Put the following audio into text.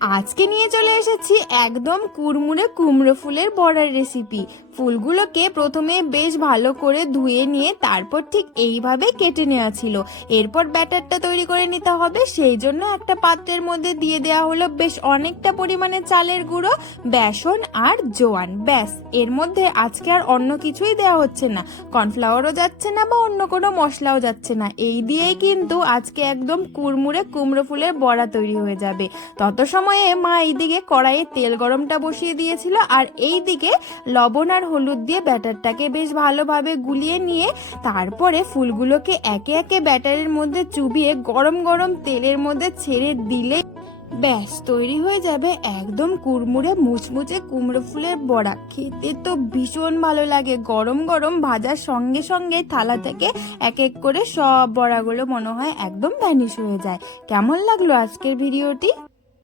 আজকে নিয়ে চলে এসেছি একদম কুড়মুড়ে কুমড়ো ফুলের বড়ার রেসিপি। ফুলগুলোকে প্রথমে বেশ ভালো করে ধুয়ে নিয়ে তারপর ঠিক এইভাবে কেটে নেওয়া ছিল। এরপর ব্যাটারটা তৈরি করে নিতে হবে, সেই জন্য একটা পাত্রের মধ্যে দিয়ে দেওয়া হলো বেশ অনেকটা পরিমাণে চালের গুঁড়ো, বেসন আর জোয়ান। ব্যাস, এর মধ্যে আজকে আর অন্য কিছুই দেওয়া হচ্ছে না, কর্নফ্লাওয়ারও যাচ্ছে না বা অন্য কোনো মশলাও যাচ্ছে না। এই দিয়েই কিন্তু আজকে একদম কুড়মুড়ে কুমড়ো ফুলের বড়া তৈরি হয়ে যাবে। তত সময়ে মা এইদিকে কড়াইয়ে তেল গরমটা বসিয়ে দিয়েছিল, আর এই দিকে লবণ আর হলুদ দিয়ে ব্যাটারটাকে বেশ ভালোভাবে গুলিয়ে নিয়ে তারপরে ফুলগুলোকে একে একে ব্যাটারের মধ্যে চুবিয়ে গরম গরম তেলের মধ্যে ছেড়ে দিলে ব্যাস তৈরি হয়ে যাবে একদম কুড়মুড়ে মুচমুচে কুমড়ো ফুলের বড়া। খেতে তো ভীষণ ভালো লাগে, গরম গরম ভাজার সঙ্গে সঙ্গে থালা থেকে এক এক করে সব বড়াগুলো মনে হয় একদম ভ্যানিশ হয়ে যায়। কেমন লাগলো আজকের ভিডিওটি?